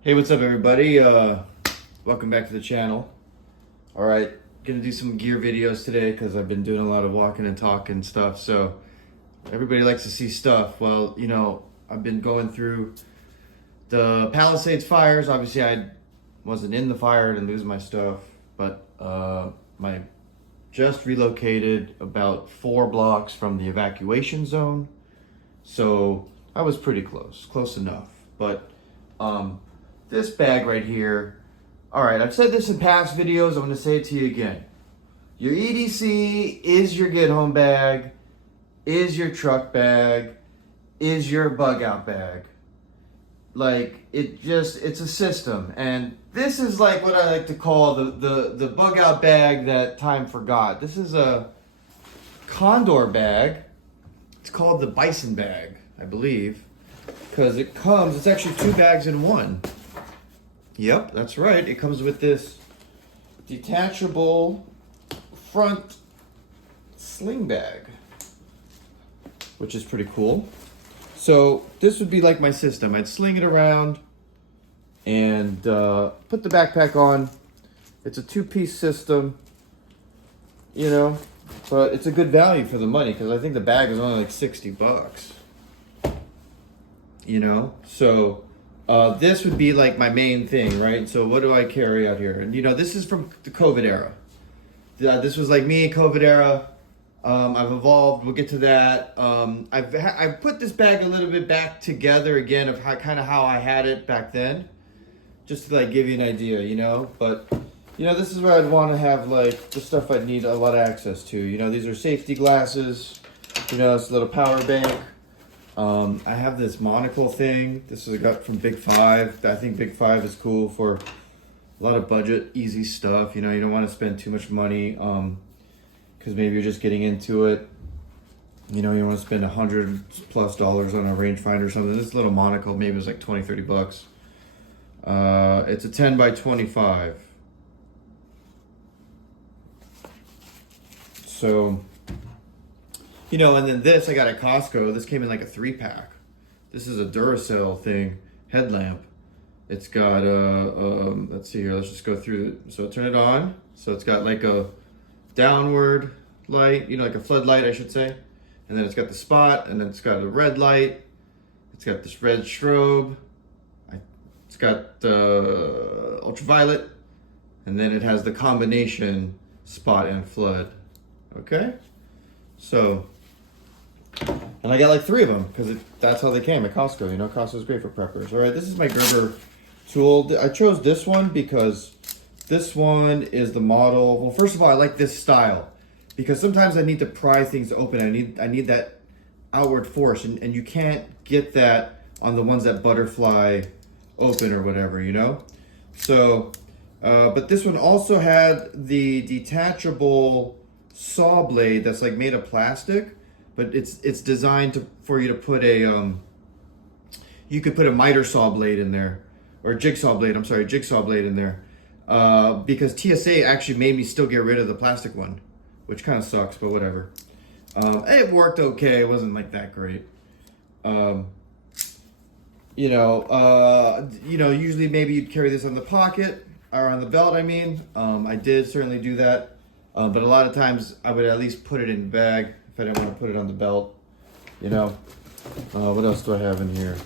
Hey, what's up everybody? Welcome back to the channel. Alright, gonna do some gear videos today because I've been doing a lot of walking and talking stuff, so everybody likes to see stuff. Well, I've been going through the Palisades fires. Obviously I wasn't in the fire and lose my stuff, but my just relocated about 4 blocks from the evacuation zone, so I was pretty close enough. But this bag right here, all right, I've said this in past videos, I'm gonna say it to you again. Your EDC is your get home bag, is your truck bag, is your bug out bag. Like, it's a system. And this is like what I like to call the bug out bag that time forgot. This is a Condor bag. It's called the Bison bag, I believe, because it's actually 2 bags in one. Yep, that's right. It comes with this detachable front sling bag, which is pretty cool. So this would be like my system. I'd sling it around and put the backpack on. It's a 2-piece system, but it's a good value for the money because I think the bag is only like $60. So this would be like my main thing, right? So what do I carry out here? And this is from the COVID era. This was like me, COVID era. I've evolved. We'll get to that. I've put this bag a little bit back together again of how I had it back then, just to like give you an idea, But this is where I'd want to have like the stuff I'd need a lot of access to. These are safety glasses. It's a little power bank. I have this monocle thing. This is I got from Big 5. I think Big 5 is cool for a lot of budget, easy stuff. You don't want to spend too much money because maybe you're just getting into it. You want to spend $100+ on a rangefinder or something. This little monocle maybe was like 20-30 bucks. It's a 10 by 25. So and then this I got at Costco. This came in like a 3-pack. This is a Duracell thing, headlamp. It's got let's see here, let's just go through it. So turn it on. So it's got like a downward light, like a floodlight, I should say. And then it's got the spot, and then it's got a red light. It's got this red strobe. It's got the ultraviolet, and then it has the combination spot and flood. Okay? So, and I got like 3 of them because that's how they came at Costco. Costco's great for preppers. All right, this is my Gerber tool. I chose this one because this one is the model. Well, first of all, I like this style because sometimes I need to pry things open. I need that outward force, and you can't get that on the ones that butterfly open or whatever, So, but this one also had the detachable saw blade that's like made of plastic, but it's designed for you to put you could put a miter saw blade in there, or jigsaw blade in there, because TSA actually made me still get rid of the plastic one, which kind of sucks, but whatever. It worked okay. It wasn't like that great. Usually maybe you'd carry this on the pocket or on the belt. I did certainly do that. But a lot of times I would at least put it in the bag if I didn't want to put it on the belt. What else do I have in here?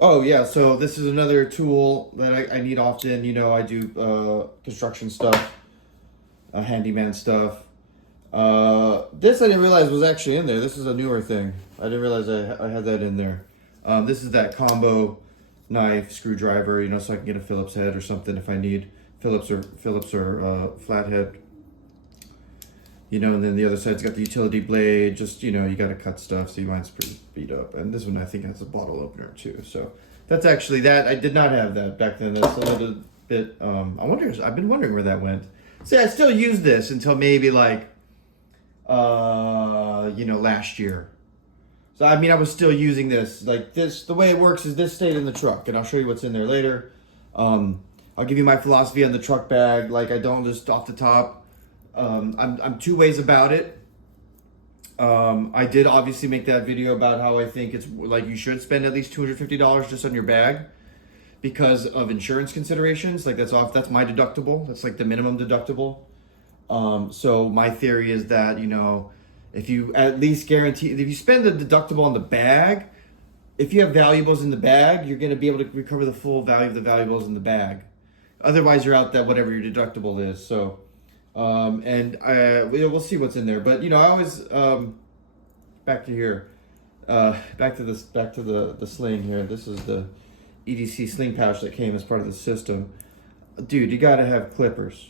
Oh yeah, so this is another tool that I need often. I do construction stuff, handyman stuff. This I didn't realize was actually in there. This is a newer thing. I didn't realize I had that in there. This is that combo knife screwdriver, so I can get a Phillips head or something if I need. Phillips or flathead, and then the other side's got the utility blade. Just you got to cut stuff, so mine's pretty beat up. And this one I think has a bottle opener too. So that's actually that. I did not have that back then. That's a little bit. I've been wondering where that went. See, I still use this until maybe like last year. So I was still using this. Like this, the way it works is this stayed in the truck, and I'll show you what's in there later. I'll give you my philosophy on the truck bag. Like, I don't just off the top. I'm 2 ways about it. I did obviously make that video about how I think it's like you should spend at least $250 just on your bag. because of insurance considerations. Like that's my deductible. That's like the minimum deductible. So my theory is that, if you at least guarantee, if you spend the deductible on the bag, if you have valuables in the bag, you're going to be able to recover the full value of the valuables in the bag. Otherwise, you're out that whatever your deductible is. So, we'll see what's in there. But I always back to here, back to the sling here. This is the EDC sling pouch that came as part of the system. Dude, you got to have clippers.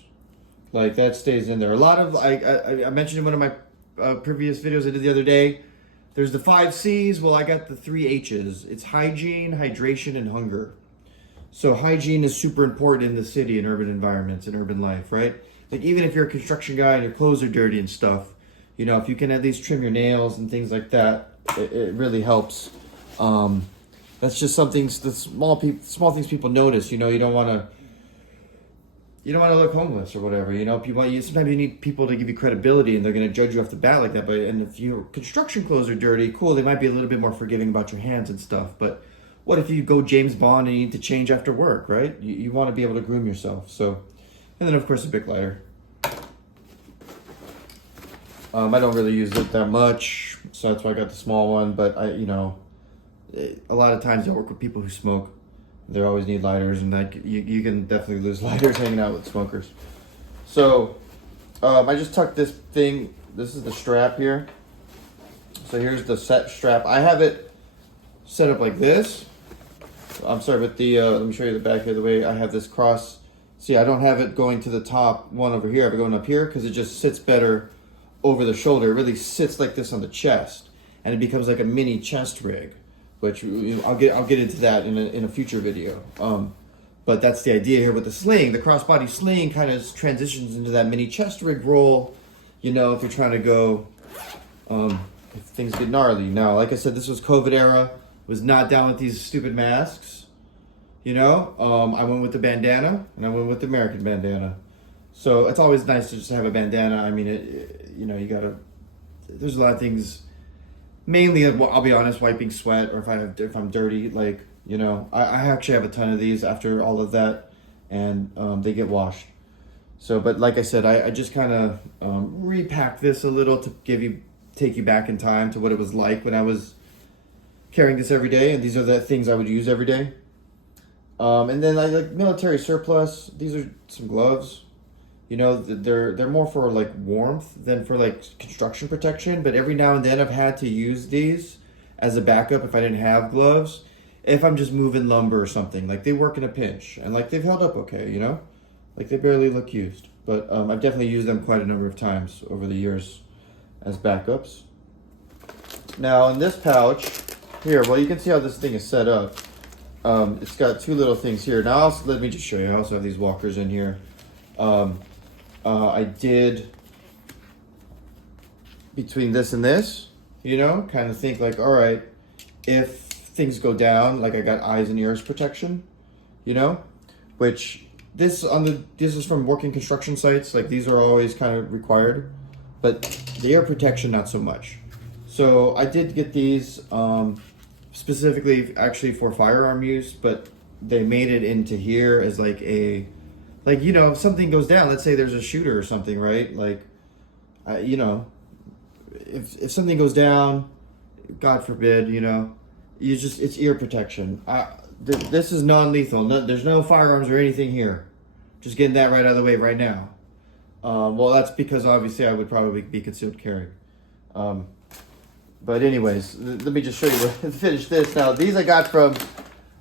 Like that stays in there. A lot of I mentioned in one of my previous videos I did the other day. There's the 5 C's. Well, I got the 3 H's. It's hygiene, hydration, and hunger. So hygiene is super important in the city, in urban environments, in urban life, right? Like even if you're a construction guy and your clothes are dirty and stuff, if you can at least trim your nails and things like that, it really helps. That's just something, the small things people notice. You don't want to look homeless or whatever. Sometimes you need people to give you credibility, and they're going to judge you off the bat like that. And if your construction clothes are dirty, cool, they might be a little bit more forgiving about your hands and stuff. But what if you go James Bond and you need to change after work, right? You want to be able to groom yourself. So, and then of course a Bic lighter. I don't really use it that much, so that's why I got the small one. But a lot of times I work with people who smoke. They always need lighters, and you can definitely lose lighters hanging out with smokers. So I just tucked this thing. This is the strap here. So here's the set strap. I have it set up like this. I'm sorry, but let me show you the back here. The way I have this cross. See, I don't have it going to the top one over here. I have it going up here because it just sits better over the shoulder. It really sits like this on the chest, and it becomes like a mini chest rig, which I'll get into that in a future video. But that's the idea here with the sling. The crossbody sling kind of transitions into that mini chest rig role. If you're trying to go, if things get gnarly. Now, like I said, this was COVID era. Was not down with these stupid masks. I went with the bandana, and I went with the American bandana. So it's always nice to just have a bandana. I mean, you gotta. There's a lot of things. Mainly, I'll be honest, wiping sweat, or if I'm dirty, I actually have a ton of these after all of that, and they get washed. So, but like I said, I just kind of repacked this a little to take you back in time to what it was like when I was carrying this every day, and these are the things I would use every day. And then like military surplus. These are some gloves. They're more for like warmth than for like construction protection. But every now and then I've had to use these as a backup if I didn't have gloves. If I'm just moving lumber or something, like they work in a pinch, and like they've held up okay. Like they barely look used. But I've definitely used them quite a number of times over the years as backups. Now in this pouch here, well, you can see how this thing is set up. It's got 2 little things here. Now let me just show you. I also have these walkers in here. I did between this and this, kind of think like, all right, if things go down, like I got eyes and ears protection, which this is from working construction sites. Like these are always kind of required, but the ear protection, not so much. So I did get these, specifically actually for firearm use, but they made it into here as like if something goes down, let's say there's a shooter or something, right? Like, if something goes down, God forbid, it's ear protection. This is non-lethal. There's no firearms or anything here. Just getting that right out of the way right now. Well, that's because obviously I would probably be concealed carry. But anyways, let me just show you finish this. Now, these I got from,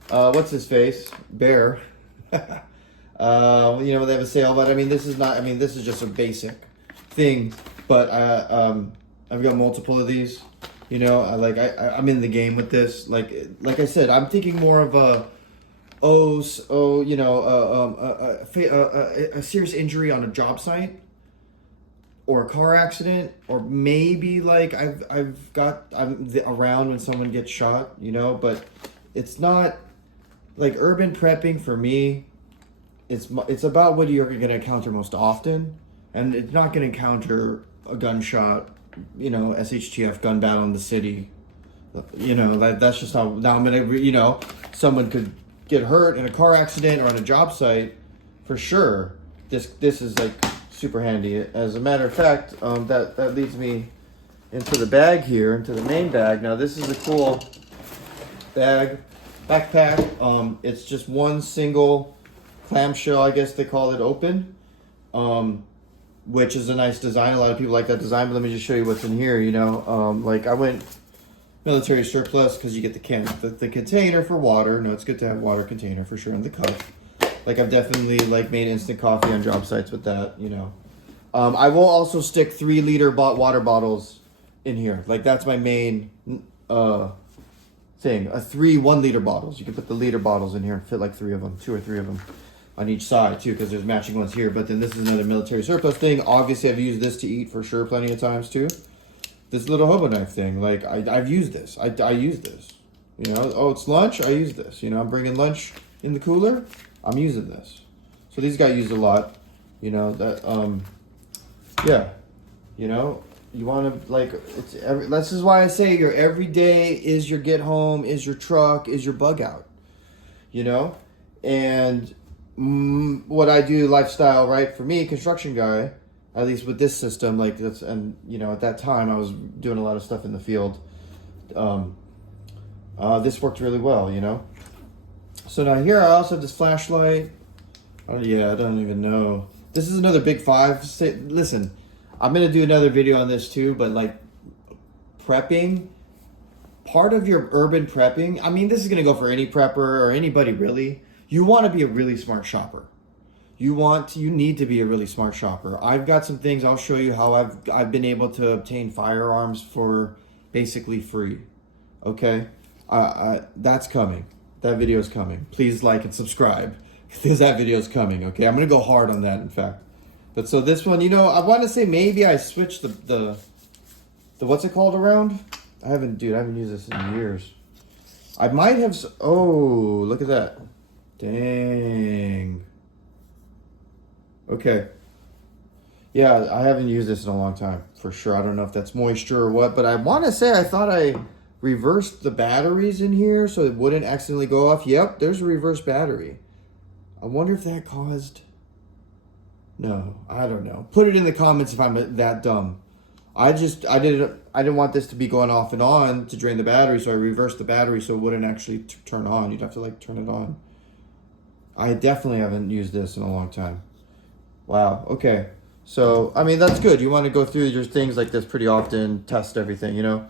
what's his face? Bear. When they have a sale, but this is just a basic thing, but I've got multiple of these. I'm in the game with this. Like I said, I'm thinking more of a serious injury on a job site, or a car accident, or maybe like I'm around when someone gets shot, but it's not like urban prepping for me. It's about what you're going to encounter most often, and it's not going to encounter a gunshot, SHTF gun battle in the city. That's just how. Now I'm going to, someone could get hurt in a car accident or on a job site, for sure, this is like super handy. As a matter of fact, that leads me into the bag here, into the main bag. Now this is a cool backpack. It's just one single clamshell, I guess they call it, open, which is a nice design. A lot of people like that design, but let me just show you what's in here. You know, like I went military surplus because you get the container for water. No, it's good to have water container for sure, and the cup. Like I've definitely like made instant coffee on job sites with that. You know, I will also stick 3-liter water bottles in here. Like that's my main thing. 3 1-liter bottles. You can put the liter bottles in here and fit like 3 of them, 2 or 3 of them on each side too, because there's matching ones here. But then this is another military surplus thing. Obviously, I've used this to eat for sure plenty of times too. This little hobo knife thing, like I've used this. I use this. You know, oh, it's lunch. I use this. You know, I'm bringing lunch in the cooler. I'm using this. So these got used a lot. You know that. Yeah. You know. You want to, like, this is why I say your everyday is your get home, is your truck, is your bug out, you know? And what I do, lifestyle, right? For me, construction guy, at least with this system, like this, and, you know, at that time I was doing a lot of stuff in the field. This worked really well, you know? So now here I also have this flashlight. Oh yeah, I don't even know. This is another big 5. Listen. I'm going to do another video on this too, but like prepping, part of your urban prepping, I mean, this is going to go for any prepper or anybody really. You want to be a really smart shopper. You need to be a really smart shopper. I've got some things I'll show you how I've been able to obtain firearms for basically free. Okay? That's coming. That video is coming. Please like and subscribe because that video is coming. Okay? I'm going to go hard on that, in fact. But so this one, you know, I want to say maybe I switched the what's it called around? I haven't used this in years. I might have, oh, look at that. Dang. Okay. Yeah, I haven't used this in a long time, for sure. I don't know if that's moisture or what, but I want to say I thought I reversed the batteries in here so it wouldn't accidentally go off. Yep, there's a reverse battery. I wonder if that caused... No, I don't know. Put it in the comments if I'm that dumb. I didn't want this to be going off and on to drain the battery, so I reversed the battery so it wouldn't actually turn on. You'd have to like turn it on. I definitely haven't used this in a long time. Wow, okay. So, I mean, that's good. You want to go through your things like this pretty often, test everything, you know?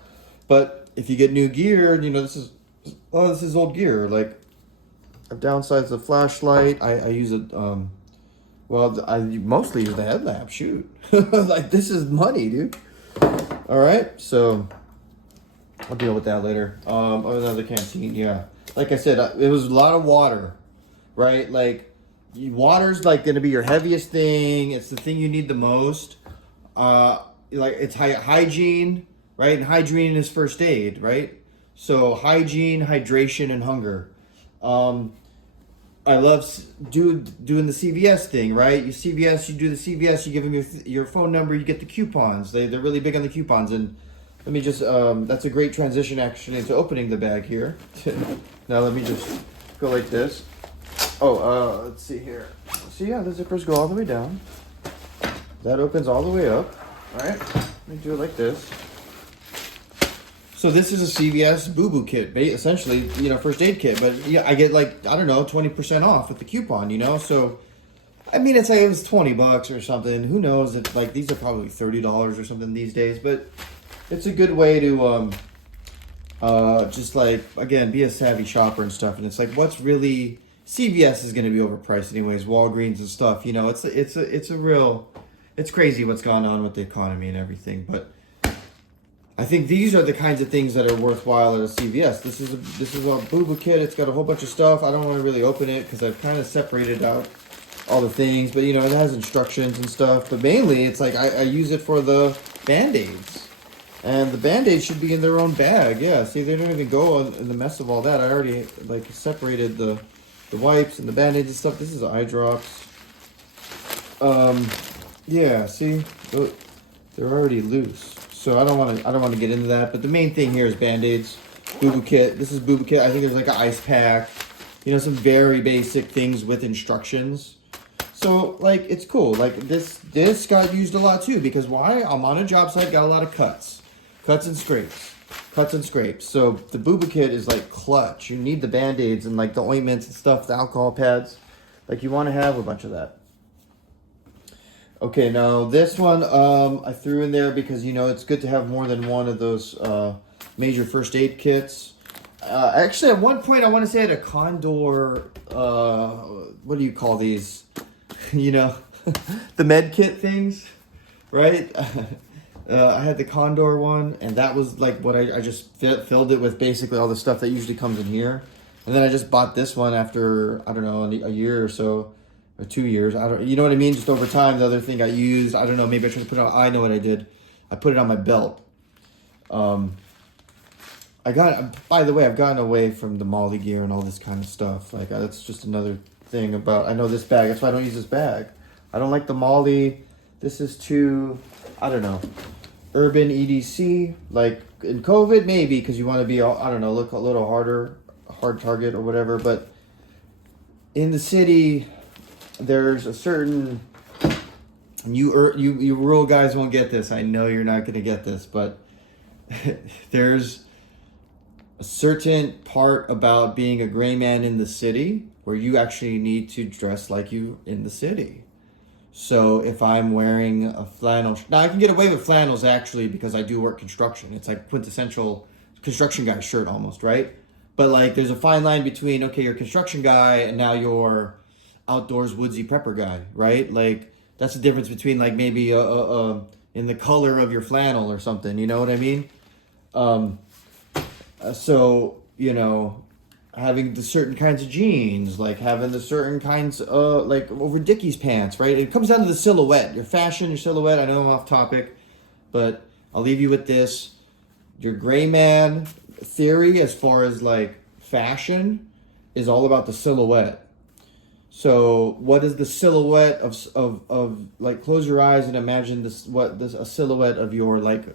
But if you get new gear, you know, this is old gear. Like, I've downsized the flashlight. I use it, well, I mostly use the headlamp. Shoot. Like, this is money, dude. All right. So, I'll deal with that later. Another canteen. Yeah. Like I said, it was a lot of water, right? Like, water's like going to be your heaviest thing. It's the thing you need the most. Like, it's hygiene, right? And hygiene is first aid, right? So, hygiene, hydration, and hunger. I love doing the CVS thing, right? You do the CVS, you give them your phone number, you get the coupons. They're really big on the coupons. And let me just, that's a great transition actually into opening the bag here. Now let me just go like this. Oh, let's see here. So yeah, the zippers go all the way down. That opens all the way up. All right, let me do it like this. So this is a CVS boo-boo kit, essentially, you know, first aid kit. But yeah, I get like, I don't know, 20% off with the coupon, you know? So, I mean, it's like it was $20 or something. Who knows? It's like, these are probably $30 or something these days. But it's a good way to just like, again, be a savvy shopper and stuff. And it's like, what's really, CVS is going to be overpriced anyways, Walgreens and stuff. You know, it's crazy what's gone on with the economy and everything. But I think these are the kinds of things that are worthwhile at a CVS. This is a boo-boo kit. It's got a whole bunch of stuff. I don't want to really open it because I've kind of separated out all the things. But, you know, it has instructions and stuff. But mainly, it's like I use it for the Band-Aids. And the Band-Aids should be in their own bag. Yeah, see, they don't even go in the mess of all that. I already, like, separated the wipes and the Band-Aids and stuff. This is eye drops. Yeah, see? They're already loose. So I don't want to get into that, but the main thing here is Band-Aids, boo-boo kit. This is boo-boo kit. I think there's like an ice pack. some very basic things with instructions. So, like, it's cool. Like, this got used a lot, too, because why? I'm on a job site, got a lot of cuts. Cuts and scrapes. Cuts and scrapes. So, the Booba Kit is, like, clutch. You need the Band-Aids and, like, the ointments and stuff, the alcohol pads. Like, you want to have a bunch of that. Okay, now, this one, I threw in there because, it's good to have more than one of those major first aid kits. Actually, at one point, I want to say I had a Condor, what do you call these? The med kit things, right? I had the Condor one, and that was like what I just filled it with basically all the stuff that usually comes in here. And then I just bought this one after, I don't know, a year or so, or 2 years. You know what I mean? Just over time, the other thing I used, I don't know, maybe I should put it on, I know what I did. I put it on my belt. By the way, I've gotten away from the Molly gear and all this kind of stuff. Like, that's just another thing about, I know this bag, that's why I don't use this bag. I don't like the Molly. This is too, I don't know, urban EDC. Like, in COVID, maybe, because you want to be, I don't know, look a little hard target or whatever. But in the city, there's a certain, you rural guys won't get this. I know you're not going to get this, but there's a certain part about being a gray man in the city where you actually need to dress like you in the city. So if I'm wearing a flannel, now I can get away with flannels actually because I do work construction. It's like quintessential construction guy shirt almost, right? But like there's a fine line between, okay, you're a construction guy and now you're outdoors woodsy prepper guy, right? Like that's the difference between like maybe in the color of your flannel or something, you know what I mean? So, having the certain kinds of jeans, like having the certain kinds like over Dickies pants, right? It comes down to the silhouette, your fashion, your silhouette. I know I'm off topic, but I'll leave you with this. Your gray man theory as far as like fashion is all about the silhouette. So what is the silhouette of like, close your eyes and imagine a silhouette of your like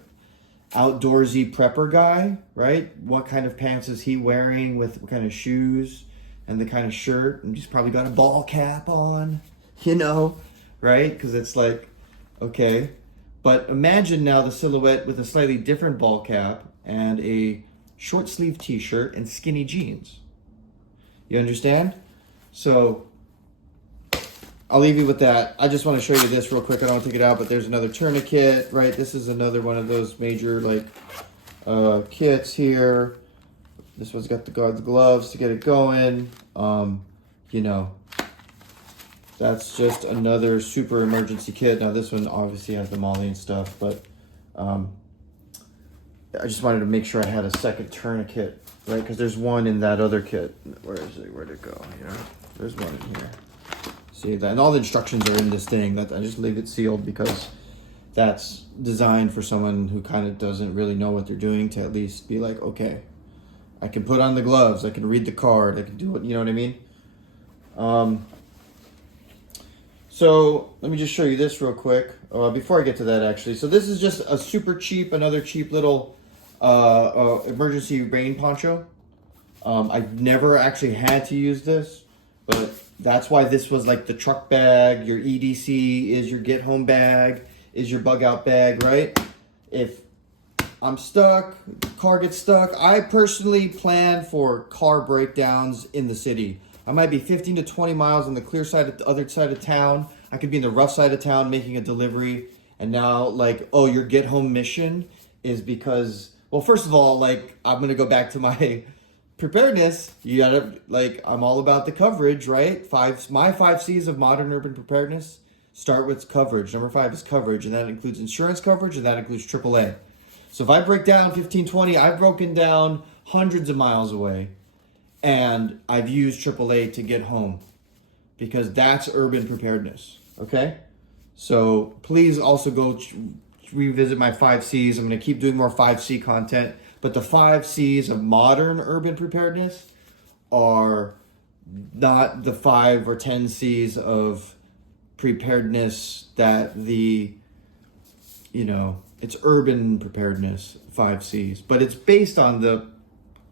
outdoorsy prepper guy, right? What kind of pants is he wearing with what kind of shoes and the kind of shirt? And he's probably got a ball cap on, right? Because it's like, okay. But imagine now the silhouette with a slightly different ball cap and a short sleeve t-shirt and skinny jeans. You understand? So I'll leave you with that. I just want to show you this real quick. I don't want to take it out, but there's another tourniquet, right? This is another one of those major like kits here. This one's got the gloves to get it going. That's just another super emergency kit. Now this one obviously has the Molly and stuff, but I just wanted to make sure I had a second tourniquet, right? Because there's one in that other kit. Where is it? Where'd it go? Here. There's one in here. See that, and all the instructions are in this thing. That I just leave it sealed because that's designed for someone who kind of doesn't really know what they're doing to at least be like, okay, I can put on the gloves, I can read the card, I can do it. You know what I mean? So let me just show you this real quick before I get to that actually. So this is just a super cheap, another cheap little emergency rain poncho. I've never actually had to use this, but that's why this was like the truck bag. Your EDC is your get home bag, is your bug out bag, right? If I'm stuck, car gets stuck. I personally plan for car breakdowns in the city. I might be 15 to 20 miles on the clear side of the other side of town. I could be in the rough side of town making a delivery. And now like, oh, your get home mission is because, well, first of all, like I'm going to go back to my preparedness. You gotta, like, I'm all about the coverage, right? My 5 C's of modern urban preparedness start with coverage. Number 5 is coverage, and that includes insurance coverage, and that includes AAA. So if I break down 15, 20, I've broken down hundreds of miles away, and I've used AAA to get home because that's urban preparedness, okay? So please also go revisit my 5 C's. I'm going to keep doing more 5C content. But the 5 C's of modern urban preparedness are not the 5 or 10 C's of preparedness that it's urban preparedness, 5 C's. But it's based on the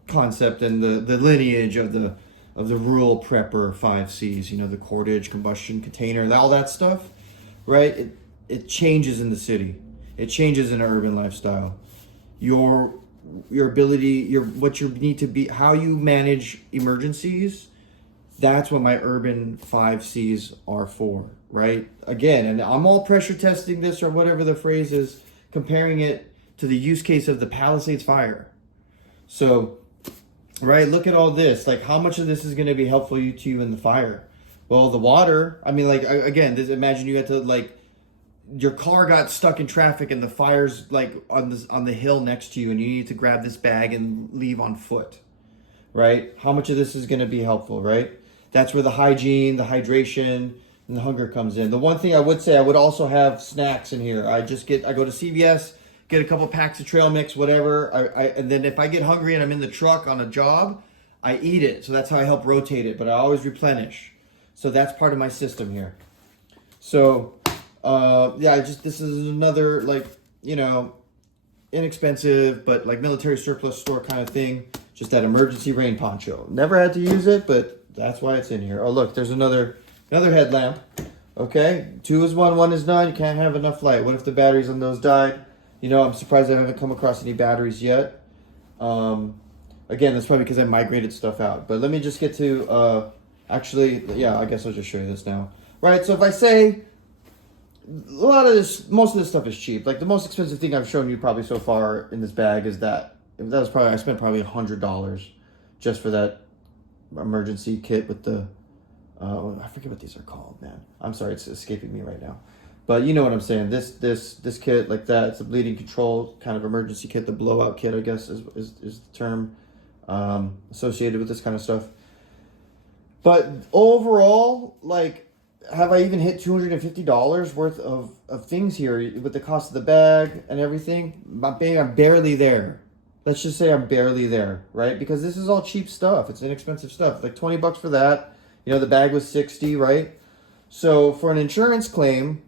concept and the lineage of the the rural prepper 5Cs, you know, the cordage, combustion, container, all that stuff, right? It changes in the city. It changes in an urban lifestyle. Your ability, what you need to be, how you manage emergencies, that's what my urban 5Cs are for, right? Again, and I'm all pressure testing this or whatever the phrase is, comparing it to the use case of the Palisades fire. So, right, look at all this. Like, how much of this is going to be helpful to you in the fire? Well, the water, I mean, like, again, imagine you had to, like, your car got stuck in traffic and the fire's, like, on the hill next to you and you need to grab this bag and leave on foot, right? How much of this is going to be helpful, right? That's where the hygiene, the hydration, and the hunger comes in. The one thing I would say, I would also have snacks in here. I go to CVS, get a couple packs of trail mix, whatever. And then if I get hungry and I'm in the truck on a job, I eat it. So that's how I help rotate it, but I always replenish. So that's part of my system here. So, yeah, this is another, like, you know, inexpensive, but like military surplus store kind of thing. Just that emergency rain poncho. Never had to use it, but that's why it's in here. Oh, look, there's another headlamp. Okay, 2 is 1, 1 is 9. You can't have enough light. What if the batteries on those died? You know, I'm surprised I haven't come across any batteries yet. Again, that's probably because I migrated stuff out. But let me just get to, actually, yeah, I guess I'll just show you this now. Right, so if I say, most of this stuff is cheap. Like, the most expensive thing I've shown you probably so far in this bag is that. I spent probably $100 just for that emergency kit with the, I forget what these are called, man. I'm sorry, it's escaping me right now. But you know what I'm saying. This kit like that, it's a bleeding control kind of emergency kit. The blowout kit, I guess, is the term associated with this kind of stuff. But overall, like, have I even hit $250 worth of things here with the cost of the bag and everything? I'm barely there. Let's just say I'm barely there, right? Because this is all cheap stuff. It's inexpensive stuff. Like $20 for that. You know, the bag was $60, right? So for an insurance claim,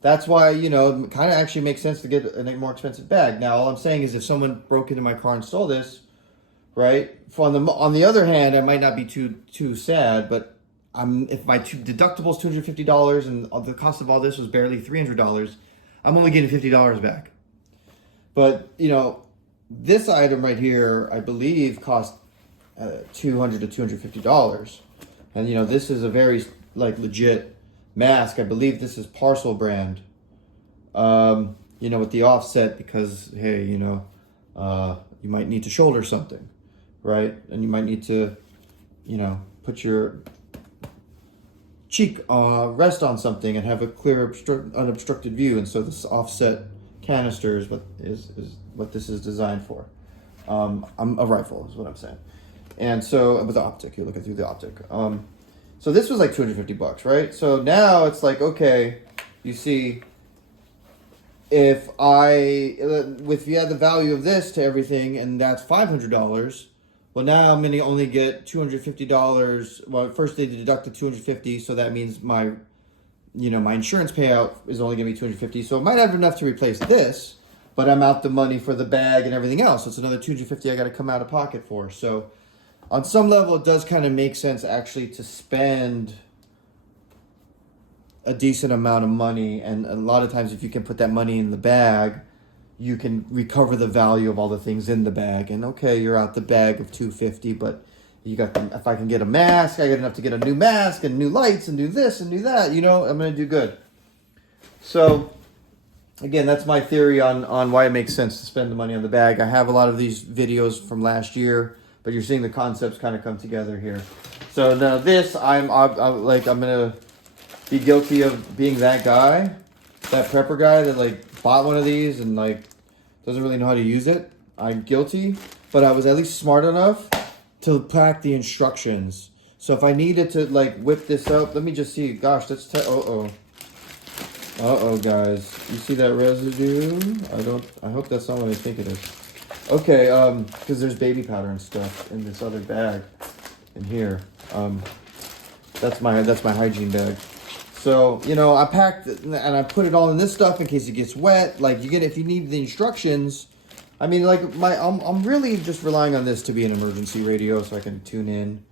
that's why, you know, it kind of actually makes sense to get a more expensive bag. Now, all I'm saying is if someone broke into my car and stole this, right? On the other hand, I might not be too sad, but if my deductible is $250 and the cost of all this was barely $300, I'm only getting $50 back. But, you know, this item right here, I believe, cost $200 to $250. And, you know, this is a very, like, legit mask. I believe this is Parcel brand. You know, with the offset because, hey, you know, you might need to shoulder something, right? And you might need to, you know, put your cheek rest on something and have a clear, unobstructed view. And so this offset canister is what this is designed for. I'm a rifle is what I'm saying. And so with the optic, you're looking through the optic. So this was like $250, right? So now it's like, okay, you see, if you add the value of this to everything, and that's $500. Well, now I'm gonna only get $250. Well, first they deducted $250, so that means my insurance payout is only gonna be $250. So I might have enough to replace this, but I'm out the money for the bag and everything else. So it's another $250 I got to come out of pocket for. So on some level, it does kind of make sense actually to spend a decent amount of money. And a lot of times if you can put that money in the bag, you can recover the value of all the things in the bag. And okay, you're out the bag of $250, but you got if I can get a mask, I get enough to get a new mask and new lights and do this and do that, you know, I'm going to do good. So again, that's my theory on why it makes sense to spend the money on the bag. I have a lot of these videos from last year, but you're seeing the concepts kind of come together here. So now this, I'm gonna be guilty of being that guy, that prepper guy that like bought one of these and like doesn't really know how to use it. I'm guilty, but I was at least smart enough to pack the instructions. So if I needed to like whip this up, let me just see. Gosh, that's guys, you see that residue? I hope that's not what I think it is. Okay, because there's baby powder and stuff in this other bag in here. That's my hygiene bag. So, you know, I packed it and I put it all in this stuff in case it gets wet. Like if you need the instructions, I mean, like I'm really just relying on this to be an emergency radio, so I can tune in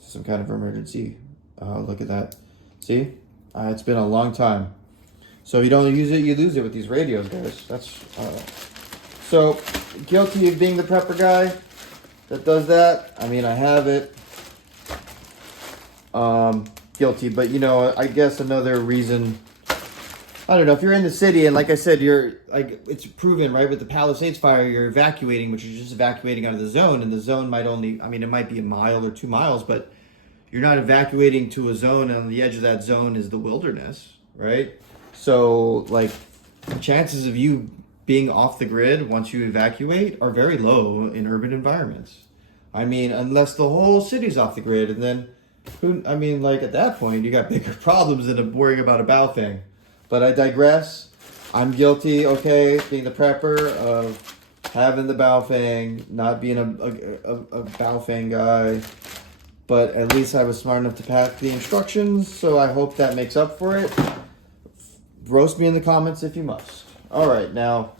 to some kind of emergency. Look at that. See, it's been a long time. So you don't use it, you lose it with these radios, guys. That's so guilty of being the prepper guy that does that. I mean, I have it. Guilty, but you know, I guess another reason. I don't know, if you're in the city and like I said, you're like, it's proven, right, with the Palisades fire, you're evacuating, which is just evacuating out of the zone, and the zone might only, I mean, it might be a mile or 2 miles, but you're not evacuating to a zone, and on the edge of that zone is the wilderness, right? So, like, the chances of you being off the grid once you evacuate are very low in urban environments. I mean, unless the whole city's off the grid, and then, I mean, like, at that point, you got bigger problems than worrying about a bow thing. But I digress. I'm guilty, okay, being the prepper of having the Baofeng, not being a Baofeng guy. But at least I was smart enough to pack the instructions, so I hope that makes up for it. Roast me in the comments if you must. All right, now,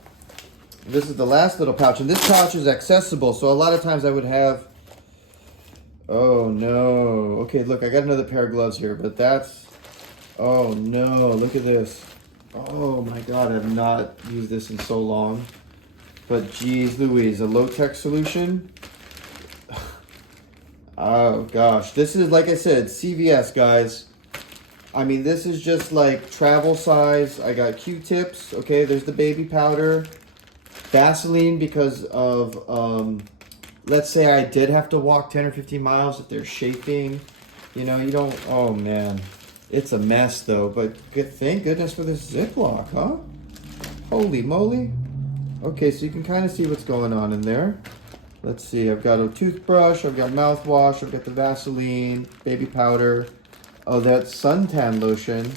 this is the last little pouch, and this pouch is accessible, so a lot of times I would have... Oh, no. Okay, look, I got another pair of gloves here, but that's... Oh no, look at this. Oh my god, I have not used this in so long. But geez Louise, a low-tech solution? Oh gosh, this is, like I said, CVS, guys. I mean, this is just like travel size. I got Q-tips, okay, there's the baby powder. Vaseline because of, let's say I did have to walk 10 or 15 miles if they're shaking. You know, you don't, oh man. It's a mess, though, but thank goodness for this Ziploc, huh? Holy moly. Okay, so you can kind of see what's going on in there. Let's see, I've got a toothbrush, I've got mouthwash, I've got the Vaseline, baby powder, oh, that's suntan lotion,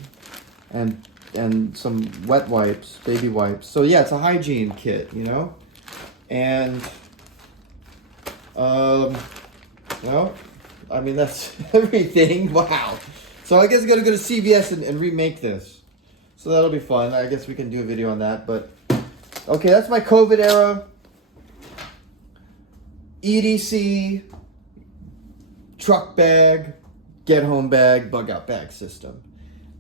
and some wet wipes, baby wipes. So, yeah, it's a hygiene kit, you know? And, well, I mean, that's everything. Wow. So I guess I gotta go to CVS and remake this. So that'll be fun. I guess we can do a video on that. But okay, that's my COVID era EDC truck bag, get home bag, bug out bag system.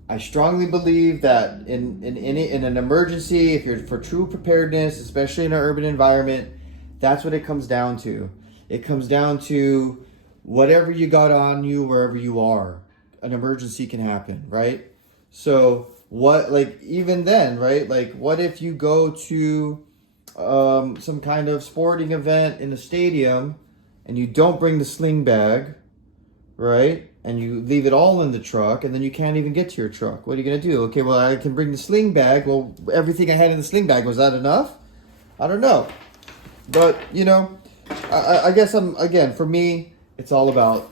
I strongly believe that in an emergency, if you're for true preparedness, especially in an urban environment, that's what it comes down to. It comes down to whatever you got on you, wherever you are. An emergency can happen, right? So what, like, even then, right? Like, what if you go to some kind of sporting event in a stadium and you don't bring the sling bag, right? And you leave it all in the truck, and then you can't even get to your truck. What are you gonna do? Okay, well, I can bring the sling bag. Well, everything I had in the sling bag, was that enough? I don't know. But, you know, I guess again, for me, it's all about,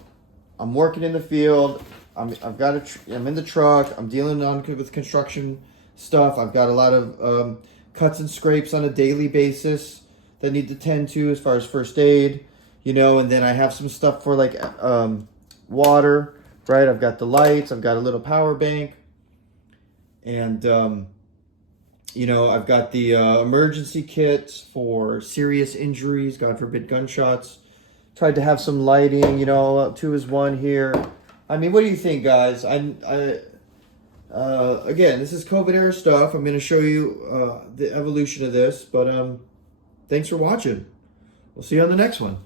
I'm working in the field, I'm in the truck. I'm dealing with construction stuff. I've got a lot of cuts and scrapes on a daily basis that need to tend to as far as first aid, you know. And then I have some stuff for like water, right? I've got the lights. I've got a little power bank, and you know, I've got the emergency kits for serious injuries. God forbid, gunshots. Tried to have some lighting, you know. 2 is 1 here. I mean, what do you think, guys? Again, this is COVID era stuff. I'm going to show you the evolution of this, but thanks for watching. We'll see you on the next one.